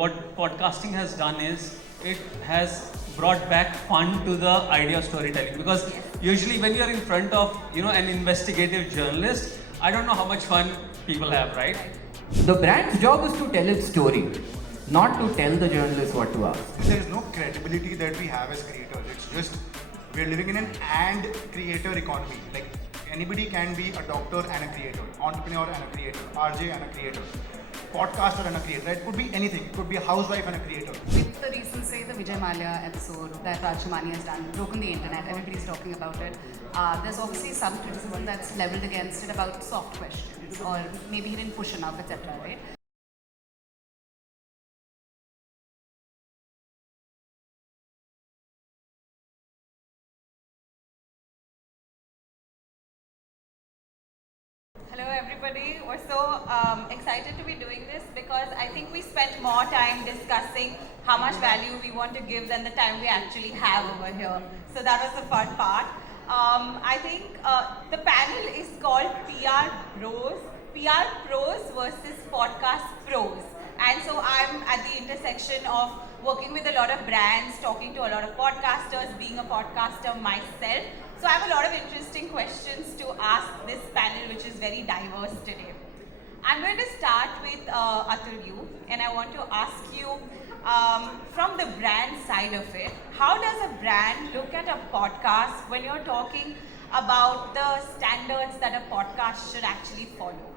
what podcasting has done is it has brought back fun to the idea of storytelling, because usually when you're in front of an investigative journalist, I don't know how much fun people have, right? The brand's job is to tell its story, not to tell the journalist what to ask. There is no credibility that we have as creators. It's just we're living in an and creator economy. Like anybody can be a doctor and a creator, entrepreneur and a creator, RJ and a creator, podcaster and a creator. It could be anything. It could be a housewife and a creator. With the recent, say, the Vijay Mallya episode that Rajamani has done, broken the internet, everybody's talking about it. There's obviously some criticism that's leveled against it about soft questions, or maybe he didn't push enough, etc. Right? Hello everybody, we're so excited to be doing this because I think we spent more time discussing how much value we want to give than the time we actually have over here. So that was the fun part. I think the panel is called PR Pros versus Podcast Pros. And so I'm at the intersection of working with a lot of brands, talking to a lot of podcasters, being a podcaster myself. So I have a lot of interesting questions to ask this panel, which is very diverse today. I'm going to start with Atul, you, and I want to ask you from the brand side of it, how does a brand look at a podcast when you're talking about the standards that a podcast should actually follow?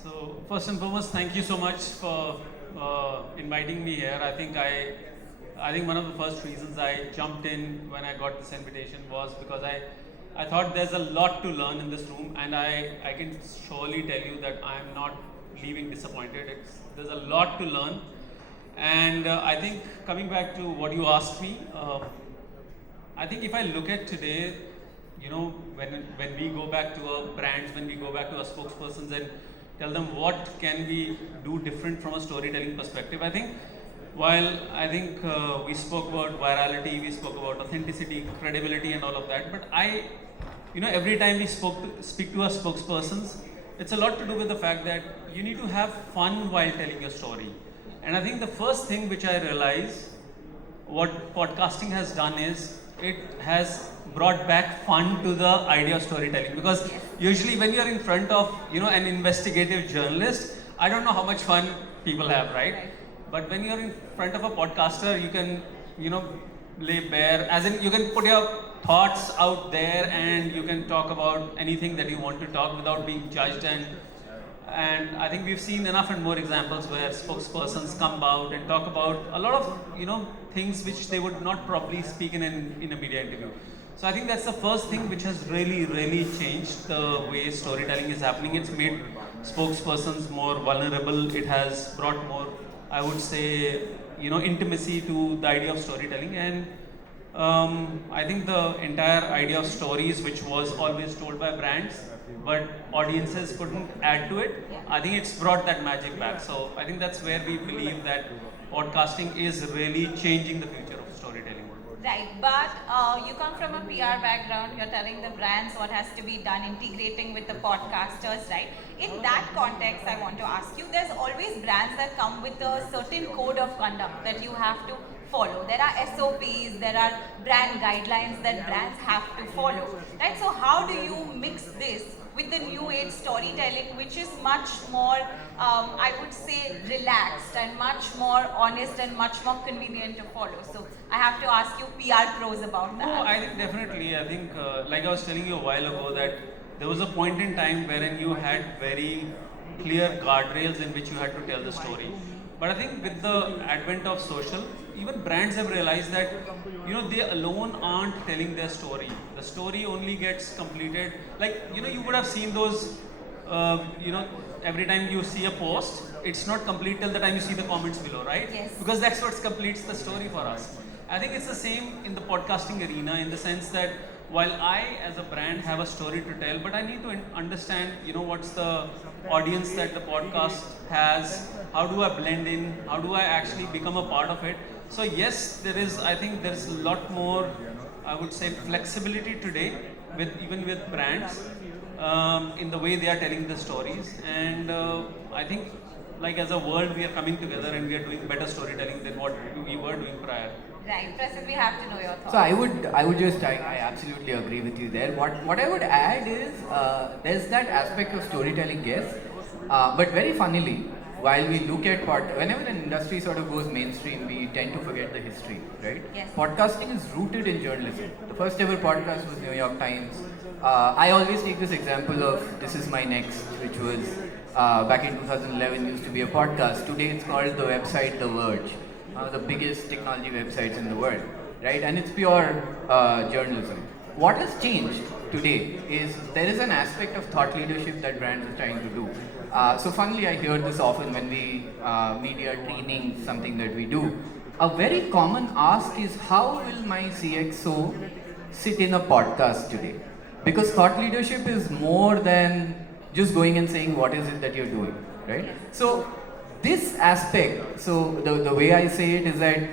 So first and foremost, thank you so much for inviting me here. I think one of the first reasons I jumped in when I got this invitation was because I thought there's a lot to learn in this room, and I can surely tell you that I'm not leaving disappointed. There's a lot to learn, and I think coming back to what you asked me, I think if I look at today, when we go back to our brands, when we go back to our spokespersons and tell them what can we do different from a storytelling perspective, While we spoke about virality, we spoke about authenticity, credibility and all of that, but every time we speak to our spokespersons, it's a lot to do with the fact that you need to have fun while telling your story. And I think the first thing which I realized what podcasting has done is it has brought back fun to the idea of storytelling, because usually when you're in front of an investigative journalist, I don't know how much fun people have, right? But when you're in front of a podcaster, you can, lay bare, as in you can put your thoughts out there and you can talk about anything that you want to talk without being judged. And I think we've seen enough and more examples where spokespersons come out and talk about a lot of, things which they would not probably speak in a media interview. So I think that's the first thing which has really, really changed the way storytelling is happening. It's made spokespersons more vulnerable. It has brought more, I would say, intimacy to the idea of storytelling. And I think the entire idea of stories, which was always told by brands, but audiences couldn't add to it, I think it's brought that magic back. So I think that's where we believe that podcasting is really changing the future of storytelling. Right, but you come from a PR background, you're telling the brands what has to be done, integrating with the podcasters, right? In that context, I want to ask you, there's always brands that come with a certain code of conduct that you have to follow. There are SOPs, there are brand guidelines that brands have to follow, right? So how do you mix this with the new age storytelling, which is much more, I would say, relaxed and much more honest and much more convenient to follow? So I have to ask you PR pros about that. No, I think definitely. I think, like I was telling you a while ago, that there was a point in time wherein you had very clear guardrails in which you had to tell the story. But I think with the advent of social, even brands have realized that, they alone aren't telling their story. The story only gets completed. Like, you would have seen those, every time you see a post, it's not complete till the time you see the comments below, right? Yes. Because that's what completes the story for us. I think it's the same in the podcasting arena, in the sense that while I as a brand have a story to tell, but I need to understand, what's the audience that the podcast has, how do I blend in, how do I actually become a part of it. So yes, I think there's a lot more, I would say, flexibility today even with brands in the way they are telling the stories. And I think like as a world we are coming together and we are doing better storytelling than what we were doing prior. Right, Prasid, we have to know your thoughts. So I absolutely agree with you there. What I would add is there's that aspect of storytelling, yes, but very funnily, while we look at whenever an industry sort of goes mainstream, we tend to forget the history, right? Yes. Podcasting is rooted in journalism. The first ever podcast was New York Times. I always take this example of This Is My Next, which was back in 2011 used to be a podcast. Today it's called the website The Verge, one of the biggest technology websites in the world, right? And it's pure journalism. What has changed today is there is an aspect of thought leadership that brands are trying to do. So funnily, I hear this often when we media training, something that we do. A very common ask is, how will my CXO sit in a podcast today? Because thought leadership is more than just going and saying what is it that you're doing, right? So this aspect, so the way I say it is that,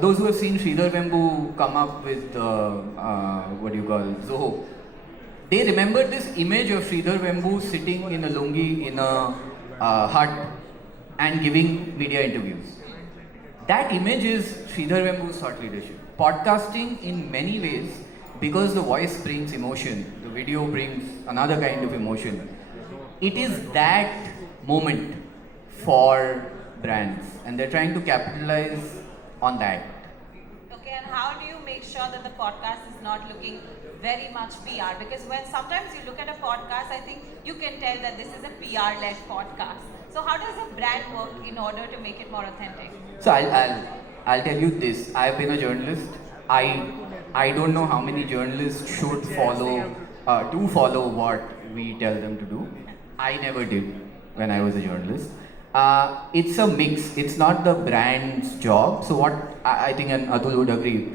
those who have seen Sridhar Vembu come up with, Zoho, they remember this image of Sridhar Vembu sitting in a lungi in a hut and giving media interviews. That image is Sridhar Vembu's thought leadership. Podcasting in many ways, because the voice brings emotion, the video brings another kind of emotion, it is that moment for brands, and they're trying to capitalize on that. Okay, and how do you make sure that the podcast is not looking very much PR? Because when sometimes you look at a podcast, I think you can tell that this is a PR-led podcast. So how does a brand work in order to make it more authentic? So I'll tell you this. I've been a journalist. I don't know how many journalists should follow what we tell them to do. I never did when I was a journalist. It's a mix. It's not the brand's job. So what I think, and Atul would agree,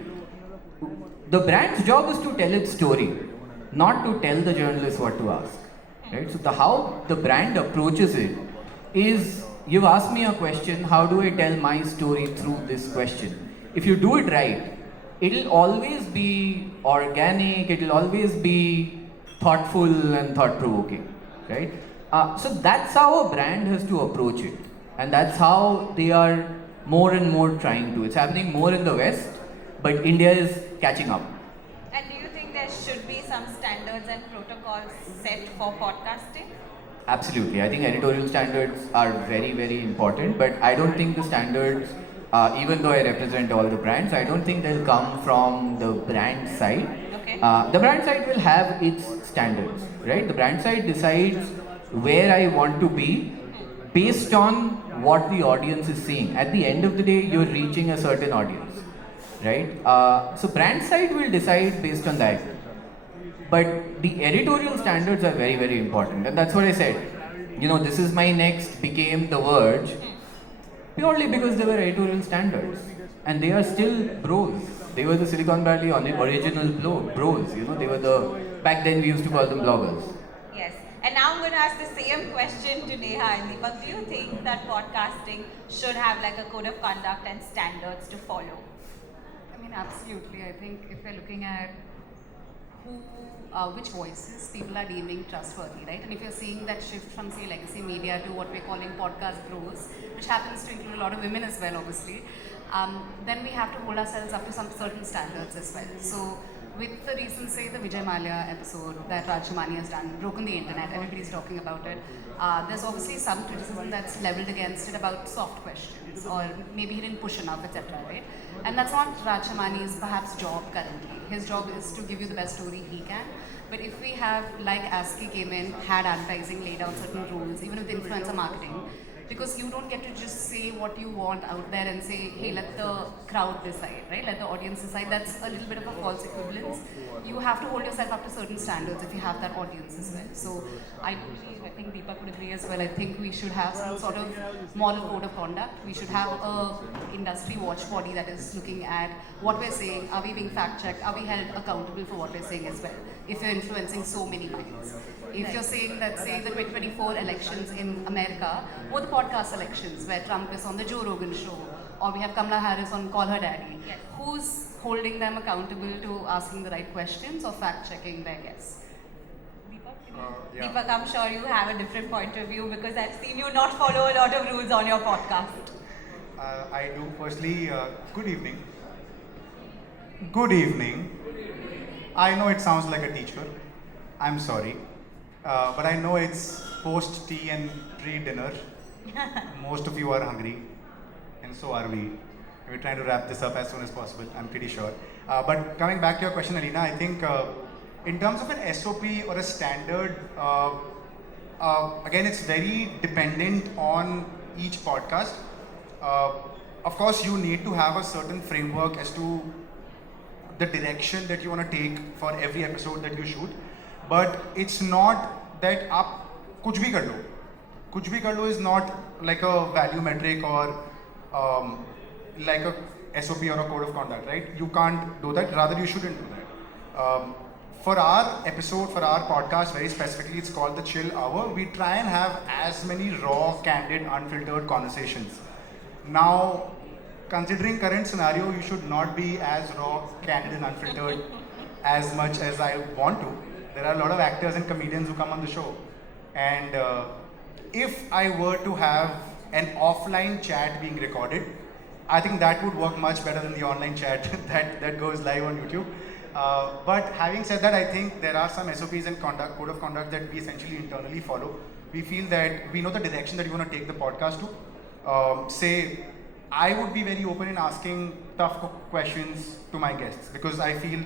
the brand's job is to tell its story, not to tell the journalist what to ask. Right? So how the brand approaches it is, you've asked me a question, how do I tell my story through this question? If you do it right, it'll always be organic, it'll always be thoughtful and thought-provoking, right? So that's how a brand has to approach it. And that's how they are more and more trying to. It's happening more in the West, but India is catching up. And do you think there should be some standards and protocols set for podcasting? Absolutely. I think editorial standards are very, very important, but I don't think the standards, even though I represent all the brands, I don't think they'll come from the brand side. Okay. The brand side will have its standards, right? The brand side decides where I want to be based on what the audience is seeing. At the end of the day, you're reaching a certain audience, right? So brand side will decide based on that. But the editorial standards are very, very important. And that's what I said. This Is My Next became The Verge purely because they were editorial standards. And they are still bros. They were the Silicon Valley original bros. They were back then we used to call them bloggers. Yes. And now I'm going to ask the same question to Neha and Deepak. Do you think that podcasting should have like a code of conduct and standards to follow? I mean, absolutely. I think if we're looking at which voices people are deeming trustworthy, right? And if you're seeing that shift from, say, legacy media to what we're calling podcast bros, which happens to include a lot of women as well, obviously, then we have to hold ourselves up to some certain standards as well. So with the recent, say, the Vijay Mallya episode that Rajamani has done, broken the internet, everybody's talking about it. There's obviously some criticism that's leveled against it about soft questions, or maybe he didn't push enough, etc., right? And that's not Rajamani's perhaps job currently. His job is to give you the best story he can. But if we have, like ASCII came in, had advertising, laid out certain rules, even with influencer marketing, because you don't get to just say what you want out there and say, hey, let the crowd decide, right? Let the audience decide. That's a little bit of a false equivalence. You have to hold yourself up to certain standards if you have that audience as well. So I think Deepak would agree as well. I think we should have some sort of moral code of conduct. We should have a industry watch body that is looking at what we're saying. Are we being fact checked? Are we held accountable for what we're saying as well? If you're influencing so many minds. If you're saying that, say, the 2024 elections in America were the podcast elections where Trump is on the Joe Rogan show, or we have Kamala Harris on Call Her Daddy, Yes. Who's holding them accountable to asking the right questions or fact-checking their guess? Deepak, Yeah. Deepak, I'm sure you have a different point of view because I've seen you not follow a lot of rules on your podcast. I do. Firstly, good evening. Good evening. I know it sounds like a teacher. I'm sorry. But I know it's post tea and pre-dinner. Most of you are hungry. And so are we. We're trying to wrap this up as soon as possible, I'm pretty sure. But coming back to your question, Alina, I think in terms of an SOP or a standard, again, it's very dependent on each podcast. Of course, you need to have a certain framework as to the direction that you want to take for every episode that you shoot. But it's not that आप कुछ भी कर लो. कुछ भी कर लो is not like a value metric or like a SOP or a code of conduct, right? You can't do that. Rather, you shouldn't do that. For our episode, for our podcast, very specifically, it's called the Chill Hour. We try and have as many raw, candid, unfiltered conversations. Now, considering current scenario, you should not be as raw, candid, and unfiltered as much as I want to. There are a lot of actors and comedians who come on the show, and if I were to have an offline chat being recorded, I think that would work much better than the online chat that goes live on YouTube. But having said that, I think there are some SOPs and code of conduct that we essentially internally follow. We feel that we know the direction that you want to take the podcast to. Say, I would be very open in asking tough questions to my guests because I feel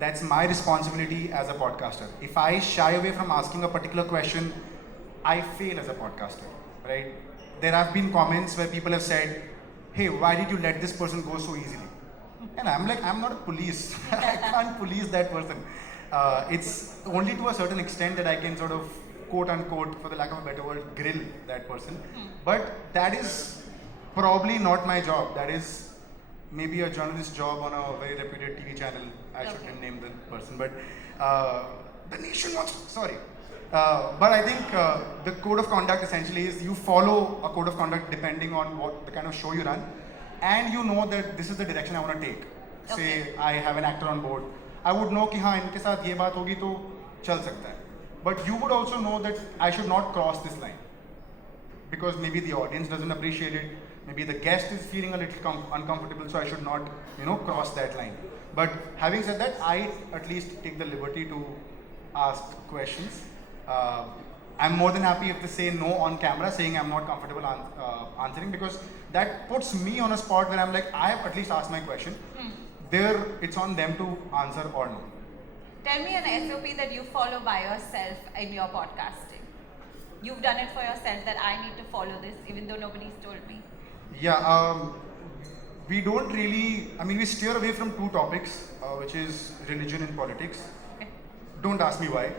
that's my responsibility as a podcaster. If I shy away from asking a particular question, I fail as a podcaster, right? There have been comments where people have said, hey, why did you let this person go so easily? And I'm like, I'm not a police. I can't police that person. It's only to a certain extent that I can sort of, quote unquote, for the lack of a better word, grill that person. But that is probably not my job. That is maybe a journalist's job on a very reputed TV channel. I shouldn't name the person, but the nation wants, sorry. But I think the code of conduct essentially is you follow a code of conduct depending on what the kind of show you run, and you know that this is the direction I want to take. Say I have an actor on board, I would know कि हाँ इनके साथ ये बात होगी तो चल सकता है. But you would also know that I should not cross this line because maybe the audience doesn't appreciate it. Maybe the guest is feeling a little uncomfortable, so I should not, cross that line. But having said that, I at least take the liberty to ask questions. I'm more than happy if they say no on camera, saying I'm not comfortable answering, because that puts me on a spot where I'm like, I have at least asked my question. There, it's on them to answer or no. Tell me an SOP that you follow by yourself in your podcasting. You've done it for yourself that I need to follow this even though nobody's told me. Yeah, we don't really, we steer away from two topics, which is religion and politics. Don't ask me why.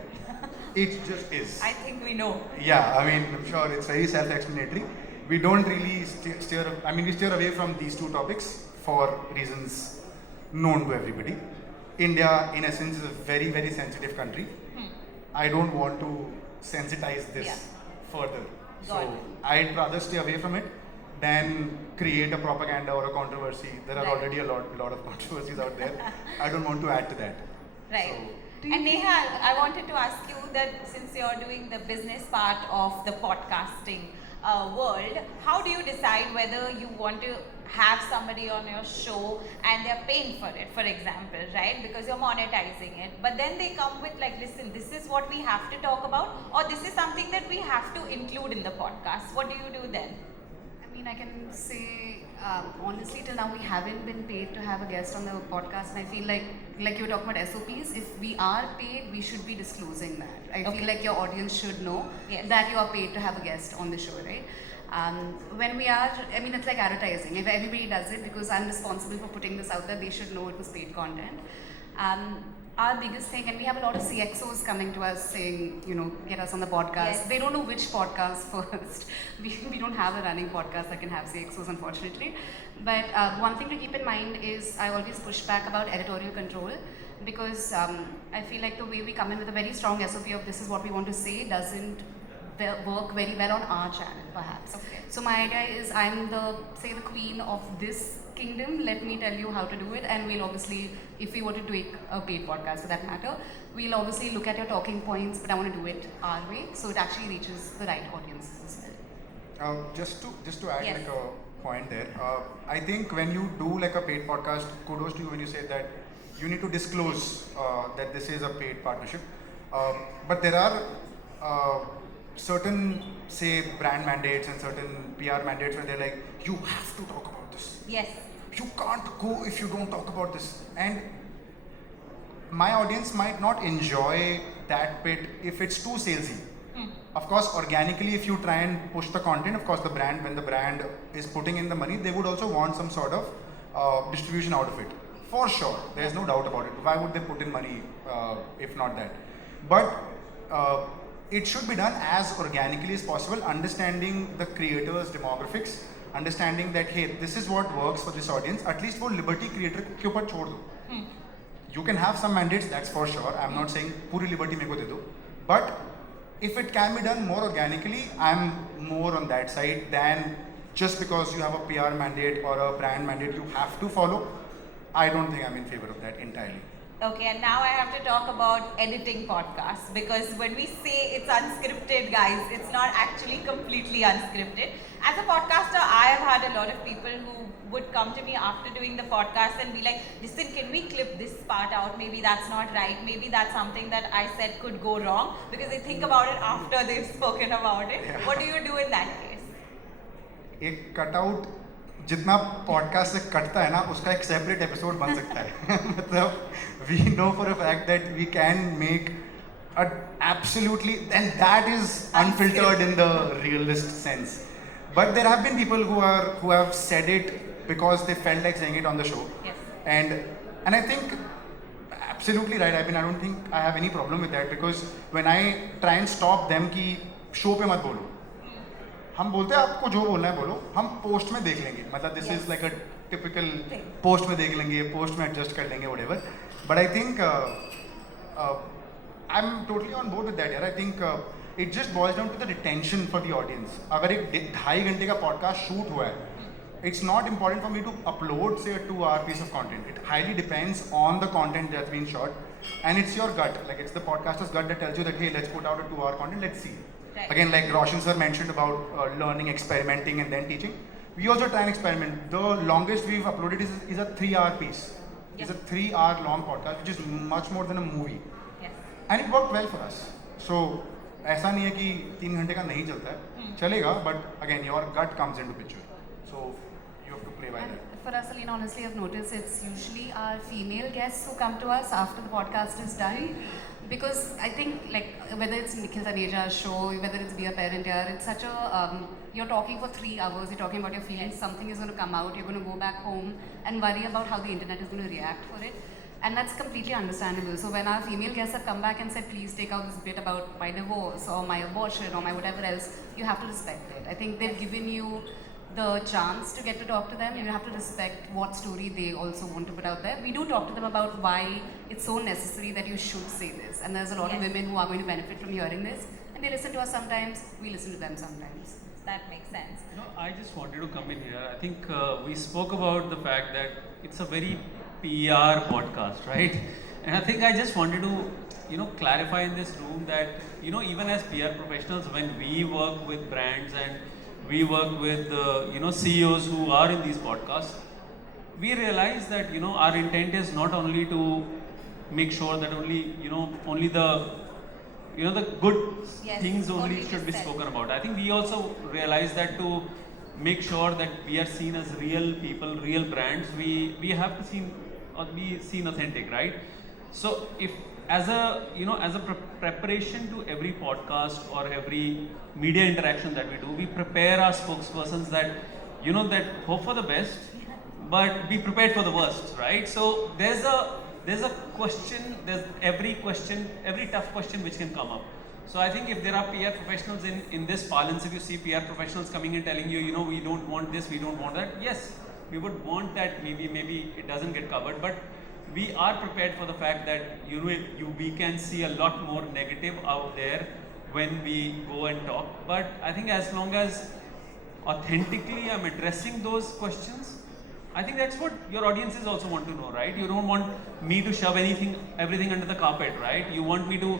It just is. I think we know. Yeah, I'm sure it's very self-explanatory. We don't really we steer away from these two topics for reasons known to everybody. India, in essence, is a very, very sensitive country. I don't want to sensitize this further. Got it. I'd rather stay away from it than create a propaganda or a controversy. There are already a lot of controversies out there. I don't want to add to that. Right. And Neha, I wanted to ask you that since you're doing the business part of the podcasting world, how do you decide whether you want to have somebody on your show and they're paying for it, for example, right? Because you're monetizing it. But then they come with like, listen, this is what we have to talk about, or this is something that we have to include in the podcast. What do you do then? I can say, honestly, till now we haven't been paid to have a guest on the podcast, and I feel like you were talking about SOPs, if we are paid, we should be disclosing that. I feel like your audience should know that you are paid to have a guest on the show, right? When we are, it's like advertising. If everybody does it, because I'm responsible for putting this out there, they should know it was paid content. Our biggest thing, and we have a lot of CXOs coming to us saying, get us on the podcast. Yes. They don't know which podcast first. We don't have a running podcast that can have CXOs, unfortunately. But one thing to keep in mind is I always push back about editorial control, because I feel like the way we come in with a very strong SOP of this is what we want to say doesn't work very well on our channel, perhaps. Okay. So my idea is I'm the queen of this kingdom. Let me tell you how to do it, and we'll obviously, if we were to take a paid podcast for that matter, we'll obviously look at your talking points, but I want to do it our way, so it actually reaches the right audiences as well. Just to add Yes. like a point there, I think when you do like a paid podcast, kudos to you when you say that you need to disclose that this is a paid partnership. But there are certain, say, brand mandates and certain PR mandates where they're like, you have to talk about this. Yes. You can't go if you don't talk about this. And my audience might not enjoy that bit if it's too salesy. Of course, organically, if you try and push the content, of course, when the brand is putting in the money, they would also want some sort of distribution out of it. For sure, there's no doubt about it. Why would they put in money if not that? But it should be done as organically as possible, understanding the creators' demographics, understanding that, hey, this is what works for this audience, at least for Liberty creator के ऊपर छोड़ दो. You can have some mandates, that's for sure. I'm not saying पूरी liberty मेरे को दे दो. But if it can be done more organically, I'm more on that side than just because you have a PR mandate or a brand mandate you have to follow. I don't think I'm in favor of that entirely. Okay, and now I have to talk about editing podcasts, because when we say it's unscripted, guys, it's not actually completely unscripted. As a podcaster, I have had a lot of people who would come to me after doing the podcast and be like, listen, can we clip this part out? Maybe that's not right.Maybe that's something that I said could go wrong, because they think about it after they've spoken about it. Yeah. What do you do in that case? एक cutout जितना podcast से कटता है ना, उसका एक separate episode बन सकता है. मतलब we know for a fact that we can make a absolutely, and that is unfiltered in the realist sense. But there have been people who have said it because they felt like saying it on the show. Yes. And I think absolutely right. I mean, I don't think I have any problem with that, because when I try and stop them कि show पे मत बोलो, हम बोलते हैं आपको जो बोलना है बोलो, हम पोस्ट में देख लेंगे. मतलब this is like a typical post में देख लेंगे, पोस्ट में adjust कर लेंगे, whatever. But I think I'm totally on board with that. यार, I think it just boils down to the retention for the audience. अगर एक 2.5 घंटे का podcast shoot हुआ है, it's not important for me to upload, say, a 2-hour piece of content. It highly depends on the content that's been shot, and it's your gut. Like, it's the podcaster's gut that tells you that, hey, let's put out a 2-hour content, let's see. Right. Again, like Roshan sir mentioned about learning, experimenting, and then teaching. We also try and experiment. The longest we've uploaded is a 3-hour piece. It's a 3-hour long podcast, which is much more than a movie. Yes. And it worked well for us. So, ऐसा नहीं है कि 3 घंटे का नहीं चलता है, चलेगा, but again, your gut comes into picture. So, you have to play by And that. for us, Aline, honestly, I've noticed it's usually our female guests who come to us after the podcast is done. Because I think, like, whether it's Nikhil Taneja's show, whether it's Be a Parent here, it's such a, you're talking for 3 hours, you're talking about your feelings, something is going to come out, you're going to go back home and worry about how the internet is going to react for it. And that's completely understandable. So when our female guests have come back and said, please take out this bit about my divorce or my abortion or my whatever else, you have to respect it. I think they've given you the chance to get to talk to them. You have to respect what story they also want to put out there. We do talk to them about why it's so necessary that you should say this. And there's a lot of Yes. women who are going to benefit from hearing this. And they listen to us sometimes, we listen to them sometimes. That makes sense. No, I just wanted to come in here. I think we spoke about the fact that it's a very PR podcast, right? And I think I just wanted to, clarify in this room that, even as PR professionals, when we work with brands and we work with, CEOs who are in these podcasts, we realize that, our intent is not only to make sure that only the the good Yes, things only only should be just that. spoken about. I think we also realize that to make sure that we are seen as real people, real brands, we have to be seen authentic, right? So if as a preparation to every podcast or every media interaction that we do, we prepare our spokespersons that that hope for the best, but be prepared for the worst, right? So there's a question, there's every tough question which can come up. So I think if there are PR professionals in this parlance, if you see PR professionals coming and telling you, we don't want this, we don't want that, yes, we would want that, maybe it doesn't get covered, but we are prepared for the fact that we can see a lot more negative out there when we go and talk. But I think as long as authentically I'm addressing those questions, I think that's what your audiences also want to know, right? You don't want me to shove everything under the carpet, right? You want me to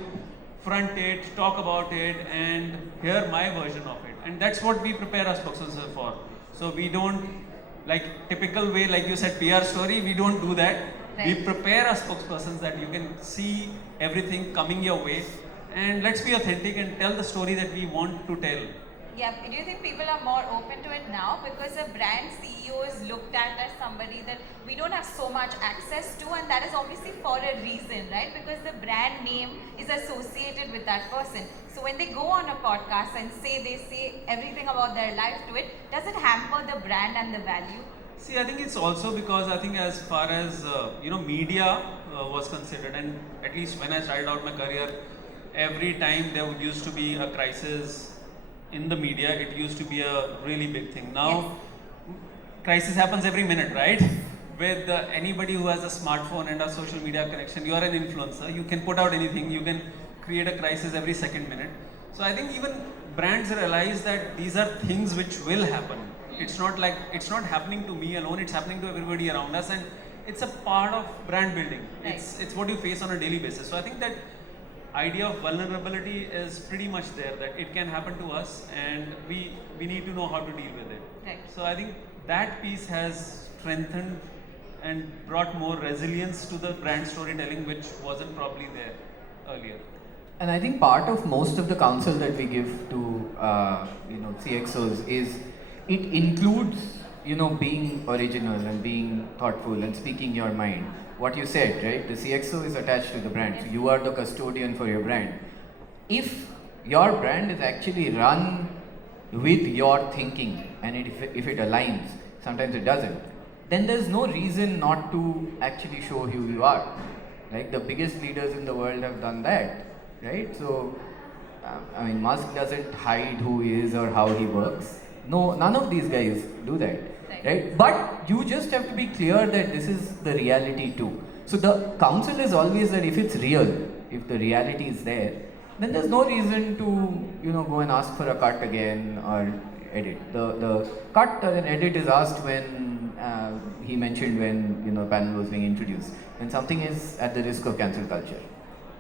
front it, talk about it, and hear my version of it. And that's what we prepare our spokespersons for. So we don't, like typical way, like you said, PR story, we don't do that. Right. We prepare our spokespersons that you can see everything coming your way, and let's be authentic and tell the story that we want to tell. Yeah, do you think people are more open to it now? Because a brand CEO is looked at as somebody that we don't have so much access to, and that is obviously for a reason, right? Because the brand name is associated with that person. So when they go on a podcast and they say everything about their life to it, does it hamper the brand and the value? See, I think it's also because I think as far as media was considered, and at least when I started out my career, every time there used to be a crisis in the media, it used to be a really big thing. Now, crisis happens every minute, right? With anybody who has a smartphone and a social media connection, you are an influencer. You can put out anything. You can create a crisis every second minute. So I think even brands realize that these are things which will happen. It's not happening to me alone. It's happening to everybody around us, and it's a part of brand building. Right. It's what you face on a daily basis. So I think that idea of vulnerability is pretty much there, that it can happen to us and we need to know how to deal with it. Right. So I think that piece has strengthened and brought more resilience to the brand storytelling, which wasn't probably there earlier. And I think part of most of the counsel that we give to CXOs is it includes being original and being thoughtful and speaking your mind. What you said, right? The CXO is attached to the brand. So you are the custodian for your brand. If your brand is actually run with your thinking and if it aligns, sometimes it doesn't, then there's no reason not to actually show who you are. Like the biggest leaders in the world have done that, right? So, Musk doesn't hide who he is or how he works. No, none of these guys do that. Right? But you just have to be clear that this is the reality too. So the counsel is always that if it's real, if the reality is there, then there's no reason to go and ask for a cut again or edit. The cut or an edit is asked when he mentioned when the panel was being introduced. When something is at the risk of cancel culture.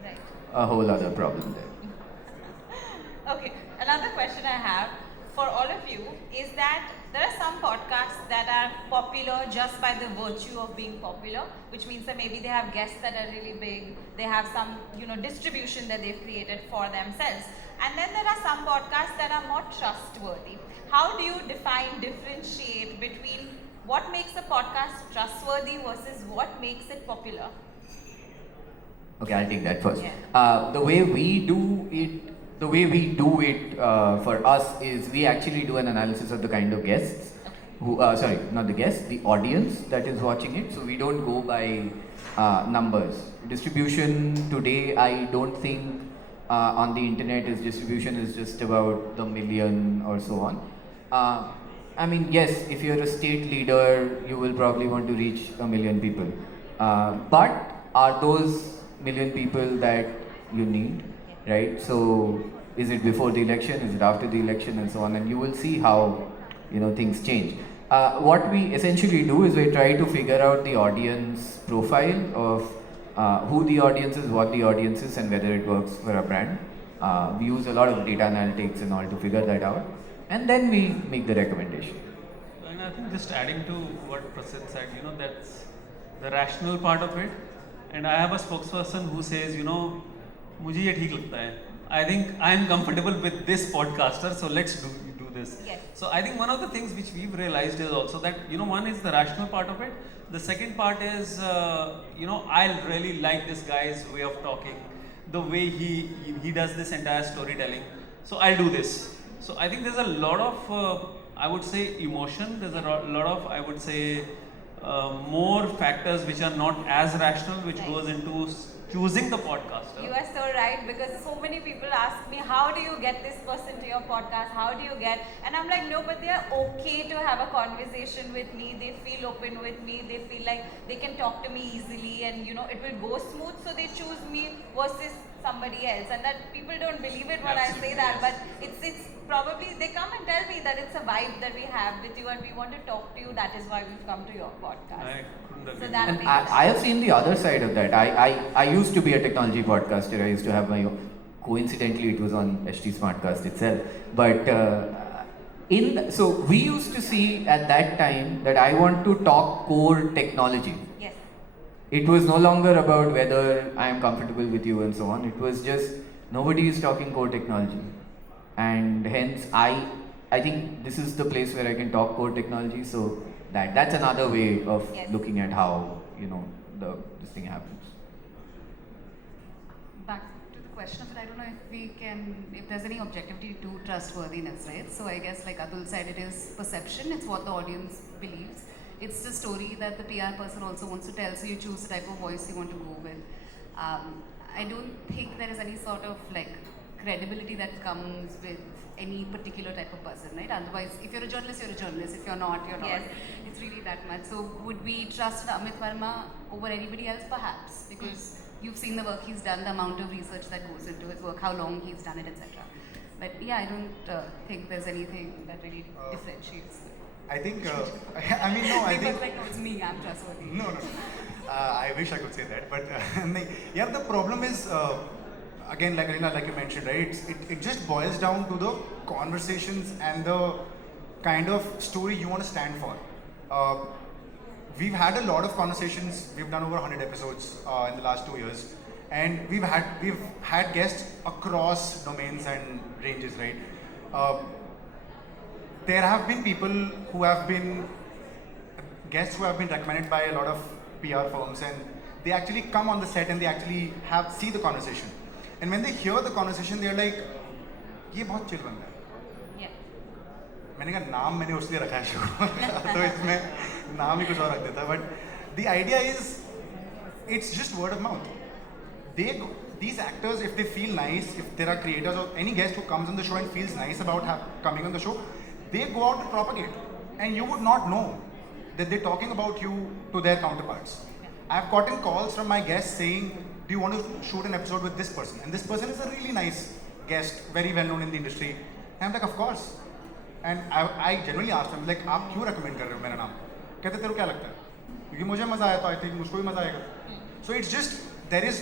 Right. A whole other problem there. Okay, another question I have for all of you is that there are some podcasts that are popular just by the virtue of being popular, which means that maybe they have guests that are really big, they have some distribution that they've created for themselves. And then there are some podcasts that are more trustworthy. How do you differentiate between what makes a podcast trustworthy versus what makes it popular? Okay, I'll take that first. Yeah. The way we do it for us is we actually do an analysis of the kind of guests not the guests, the audience that is watching it. So we don't go by numbers. Distribution today, I don't think on the internet distribution is just about the million or so on. Yes, if you're a state leader, you will probably want to reach 1 million people. But are those million people that you need? Right? So is it before the election? Is it after the election? And so on. And you will see how things change. What we essentially do is we try to figure out the audience profile of who the audience is, what the audience is, and whether it works for a brand. We use a lot of data analytics and all to figure that out. And then we make the recommendation. And I think just adding to what Prasid said, that's the rational part of it. And I have a spokesperson who says, मुझे ये ठीक लगता है. I think I am comfortable with this podcaster, so let's do this. Yes. So I think one of the things which we've realized is also that one is the rational part of it. The second part is I really like this guy's way of talking, the way he does this entire storytelling. So I'll do this. So I think there's a lot of I would say emotion. There's a lot of I would say more factors which are not as rational, which goes into choosing the podcaster. You are so right, because so many people ask me, how do you get this person to your podcast? How do you get? And I'm like, no, but they are okay to have a conversation with me. They feel open with me. They feel like they can talk to me easily, and it will go smooth. So they choose me versus somebody else, and that people don't believe it when I say that, but it's probably they come and tell me that it's a vibe that we have with you and we want to talk to you. That is why we've come to your podcast. I couldn't agree So more. that And makes I have seen the other side of that. I used to be a technology podcaster. I used to have my own. Coincidentally, it was on HT Smartcast itself. But so we used to see at that time that I want to talk core technology. yes. It was no longer about whether I am comfortable with you and so on. It was just nobody is talking core technology, and hence I think this is the place where I can talk core technology. So that's another way of Yes. looking at how this thing happens. Back to the question of it, I don't know if there's any objectivity to trustworthiness, right? So I guess like Atul said, it is perception, it's what the audience believes. It's the story that the PR person also wants to tell, so you choose the type of voice you want to go with. I don't think there is any sort of like credibility that comes with any particular type of person, right? Otherwise, if you're a journalist, you're a journalist. If you're not, you're not. Yes. It's really that much. So would we trust Amit Verma over anybody else? Perhaps, because you've seen the work he's done, the amount of research that goes into his work, how long he's done it, etc. But yeah, I don't think there's anything that really differentiates. I think, I mean, no, I think. Deepak like, no, it's me, I'm trustworthy. No. I wish I could say that, but yeah, the problem is, again, like you mentioned, right? It just boils down to the conversations and the kind of story you want to stand for. We've had a lot of conversations. We've done over 100 episodes in the last 2 years, and we've had guests across domains and ranges, right? There have been people who have been guests who have been recommended by a lot of PR firms, and they actually come on the set and they actually see the conversation. And when they hear the conversation, they're like, "ये बहुत chill बंदा है." Yeah. मैंने कहा नाम मैंने उसलिए रखा है शुरू तो इसमें नाम ही कुछ और रख देता. But the idea is, it's just word of mouth. These actors, if they feel nice, if there are creators or any guest who comes on the show and feels nice about coming on the show, they go out and propagate, and you would not know that they're talking about you to their counterparts. I've gotten calls from my guests saying, "Do you want to shoot an episode with this person?" And this person is a really nice guest, very well known in the industry. And I'm like, "Of course." And I genuinely asked them, like, "आप क्यों recommend कर रहे हो मेरा नाम?" कहते तेरे को क्या लगता है? क्योंकि मुझे मजा आया तो I think मुझको भी मजा आएगा. So it's just, there is,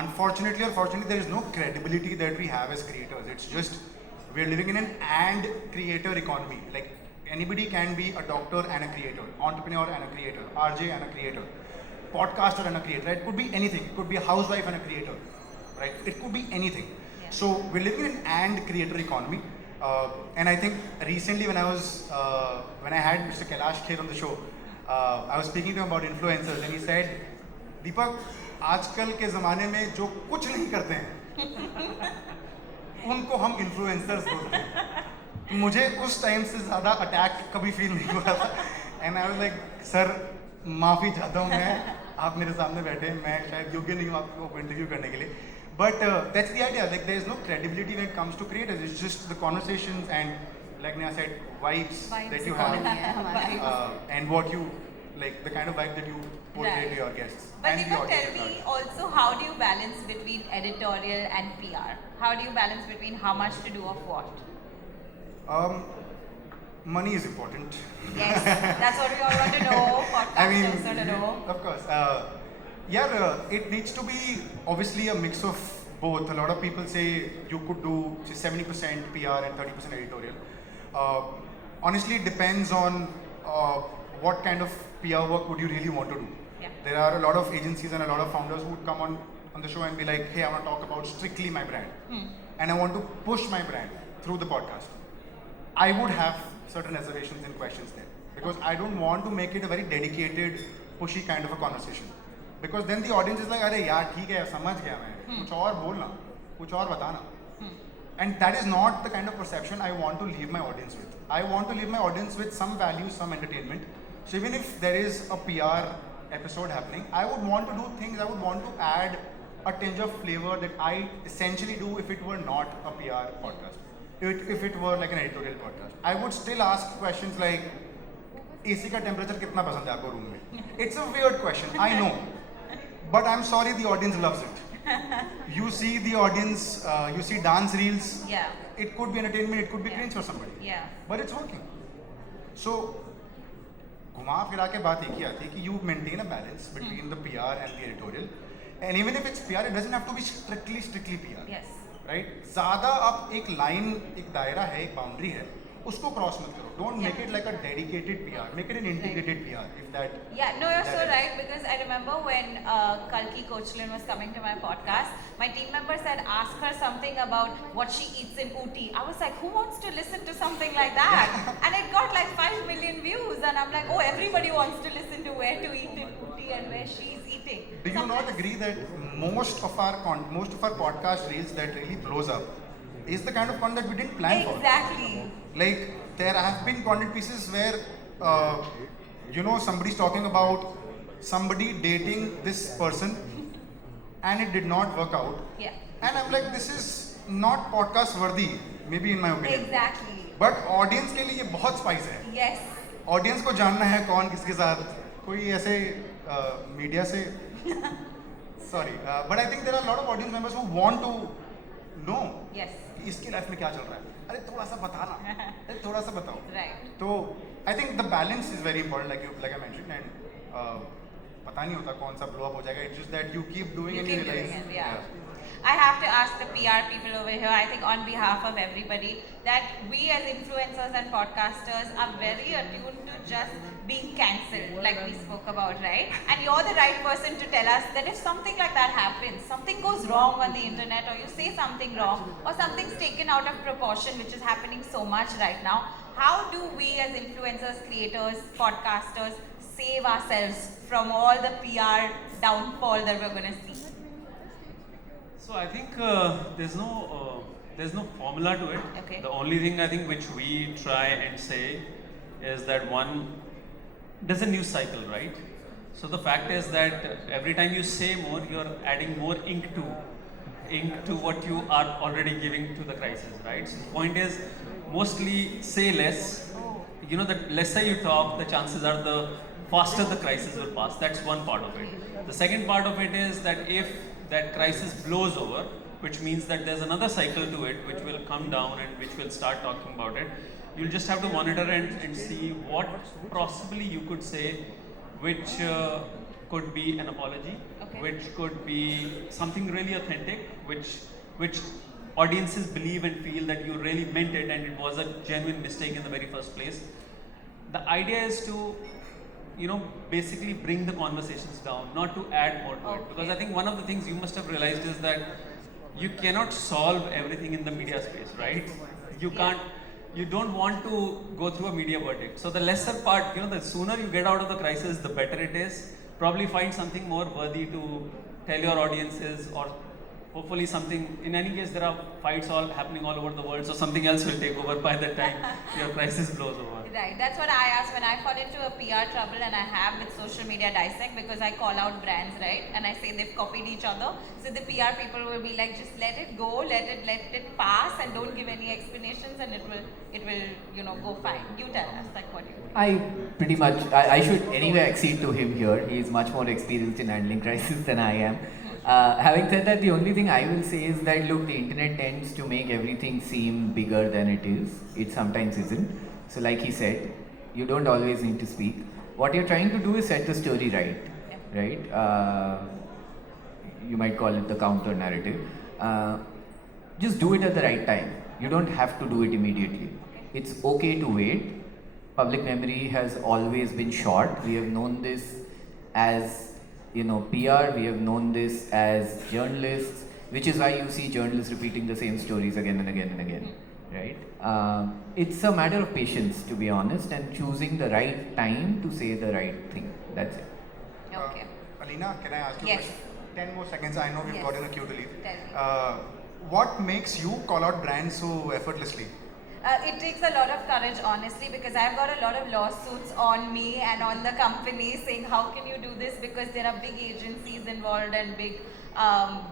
unfortunately or fortunately, there is no credibility that we have as creators. It's just, we're living in an and creator economy. Like, anybody can be a doctor and a creator, entrepreneur and a creator, RJ and a creator, podcaster and a creator. It could be anything. It could be a housewife and a creator, right? It could be anything. Yeah. So we're living in an and creator economy. And I think recently when I had Mr. Kailash Kher on the show, I was speaking to him about influencers, and he said, "Deepak, आजकल के ज़माने में जो कुछ नहीं करते हैं, उनको हम influencers बोलते हैं." मुझे उस टाइम से ज़्यादा अटैक कभी फील नहीं हुआ था. And I was like, sir माफ़ी चाहता हूँ मैं, आप मेरे सामने बैठे हैं, मैं शायद योग्य नहीं हूँ आपको इंटरव्यू करने के लिए. But that's the idea, like there is no credibility when it comes to creators. It's just the conversations and, like Neha said, vibes that you have, and what you like, the kind of vibe that you portray Right. to your guests. But and the Deepak, audience tell at me large. also, how do you balance between editorial and PR? How do you balance between how much to do of what? Money is important. Yes, that's what we all want to know. Podcasters I mean, want to know. of course. It needs to be obviously a mix of both. A lot of people say you could do, say, 70% PR and 30% editorial. Honestly, it depends on what kind of PR work would you really want to do. Yeah. There are a lot of agencies and a lot of founders who would come on the show and be like, "Hey, I want to talk about strictly my brand, and I want to push my brand through the podcast." I would have certain reservations and questions there, because I don't want to make it a very dedicated, pushy kind of a conversation. Because then the audience is like, "अरे यार ठीक है, समझ गया मैं, कुछ और बोलना, कुछ और बताना." And that is not the kind of perception I want to leave my audience with. I want to leave my audience with some value, some entertainment. So even if there is a PR episode happening, I would want to do things, I would want to add a tinge of flavor that I essentially do if it were not a PR podcast. If it were like an editorial podcast. I would still ask questions like, AC का temperature कितना पसंद है आपको room में? It's a weird question, I know. But I'm sorry, the audience loves it. You see the audience, you see dance reels. Yeah. It could be entertainment, it could be Yeah. cringe for somebody. Yeah. But it's working. So, घुमा फिरा के बात एक ही आती है कि you maintain a balance between the PR and the editorial. And even if it's PR, it doesn't have to be strictly PR. Yes. Right? ज़्यादा आप एक line, एक दायरा है, एक boundary है, उसको cross मत करो. Don't make Yeah. it like a dedicated PR. Make it an integrated PR. If that. Yeah, no, you're that so helps. right, because I remember when Kalki Kochlin was coming to my podcast, my team members had asked her something about what she eats in Ooty. I was like, who wants to listen to something like that? And it got like 5 million views, and I'm like, oh, everybody wants to listen to where to eat in Ooty and where she's eating. Do you not agree that most of our podcast reels that really blows up is the kind of content that we didn't plan for? Exactly. Like there have been content pieces where somebody's talking about somebody dating this person and it did not work out. Yeah. And I'm like, this is not podcast worthy, maybe in my opinion. Exactly. But audience के लिए ये बहुत spice है. Yes. Audience को जानना है कौन किसके साथ कोई ऐसे मीडिया से sorry but I think there are a lot of audience members who want to know Yes. कि इसके लाइफ में क्या चल रहा है. अरे थोड़ा सा बताना, अरे थोड़ा सा बताओ. Right. तो I think the balance is very important, like I mentioned, and पता नहीं होता कौन सा blow up हो जाएगा. It's just that you keep doing You and you keep realize. doing it, yeah. I have to ask the PR people over here, I think on behalf of everybody, that we as influencers and podcasters are very attuned to just being cancelled, like we spoke about, right? And you're the right person to tell us that if something like that happens, something goes wrong on the internet, or you say something wrong, or something's taken out of proportion, which is happening so much right now, how do we as influencers, creators, podcasters save ourselves from all the PR downfall that we're going to see? So I think there's no formula to it. Okay. The only thing I think which we try and say is that one, there's a news cycle, right? So the fact is that every time you say more, you're adding more ink to what you are already giving to the crisis, right? So the point is, mostly say less. You know, the lesser you talk, the chances are the faster the crisis will pass. That's one part of it. The second part of it is that if that crisis blows over, which means that there's another cycle to it, which will come down and which will start talking about it, you'll just have to monitor and see what possibly you could say, which could be an apology, Okay. which could be something really authentic, which audiences believe and feel that you really meant it and it was a genuine mistake in the very first place. The idea is to, basically bring the conversations down, not to add more to it. Because I think one of the things you must have realized is that you cannot solve everything in the media space, right? You can't, you don't want to go through a media verdict. So the lesser part, the sooner you get out of the crisis, the better it is. Probably find something more worthy to tell your audiences, or hopefully something, in any case there are fights all happening all over the world, so something else will take over by the time your crisis blows over. Right, that's what I asked when I fall into a PR trouble, and I have with social media dissect, because I call out brands, right? And I say they've copied each other. So the PR people will be like, just let it go, let it pass, and don't give any explanations, and it will, go fine. You tell us, like what you think. I pretty much, I should anyway accede to him here. He is much more experienced in handling crisis than I am. Having said that, the only thing I will say is that look, the internet tends to make everything seem bigger than it is. It sometimes isn't. So like he said, you don't always need to speak. What you're trying to do is set the story right, right? You might call it the counter narrative. Just do it at the right time. You don't have to do it immediately. It's okay to wait. Public memory has always been short. We have known this as PR, we have known this as journalists, which is why you see journalists repeating the same stories again and again and again, right? It's a matter of patience, to be honest, and choosing the right time to say the right thing. That's it. Okay. Alina, can I ask you Yes. a question? 10 more seconds. I know we've Yes. got in a queue to leave. Tell me. What makes you call out brands so effortlessly? It takes a lot of courage, honestly, because I've got a lot of lawsuits on me and on the company saying, how can you do this? Because there are big agencies involved and big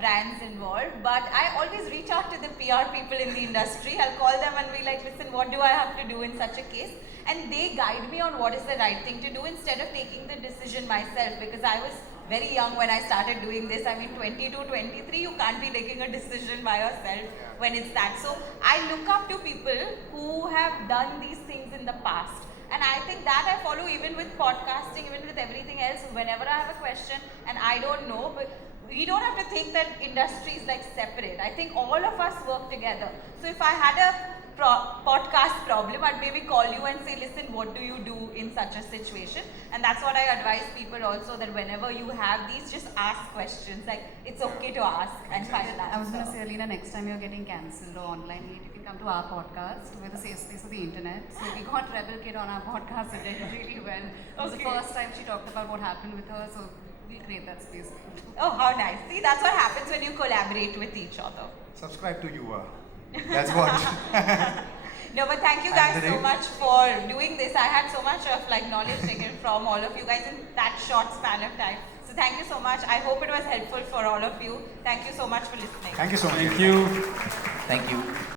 brands involved. But I always reach out to the PR people in the industry. I'll call them and be like, listen, what do I have to do in such a case? And they guide me on what is the right thing to do instead of taking the decision myself, because I was very young when I started doing this. I mean, 22, 23, you can't be taking a decision by yourself when it's that. So I look up to people who have done these things in the past. And I think that I follow even with podcasting, even with everything else. Whenever I have a question and I don't know, but we don't have to think that industry is like separate. I think all of us work together. So if I had a podcast problem, I'd maybe call you and say, listen, what do you do in such a situation? And that's what I advise people also, that whenever you have these, just ask questions. Like, it's okay to ask and find an answer. I was going to say, Alina, next time you're getting cancelled or online hate, you can come to our podcast. We're the safe space of the internet. So we got Rebel Kid on our podcast. It did really well. It was the first time she talked about what happened with her. So we'll create that space. Oh, how nice. See, that's what happens when you collaborate with each other. Subscribe to Yuva. That's what. No, but thank you guys so much for doing this. I had so much of like knowledge taken from all of you guys in that short span of time. So thank you so much. I hope it was helpful for all of you. Thank you so much for listening. Thank you so much. Thank you. Thank you.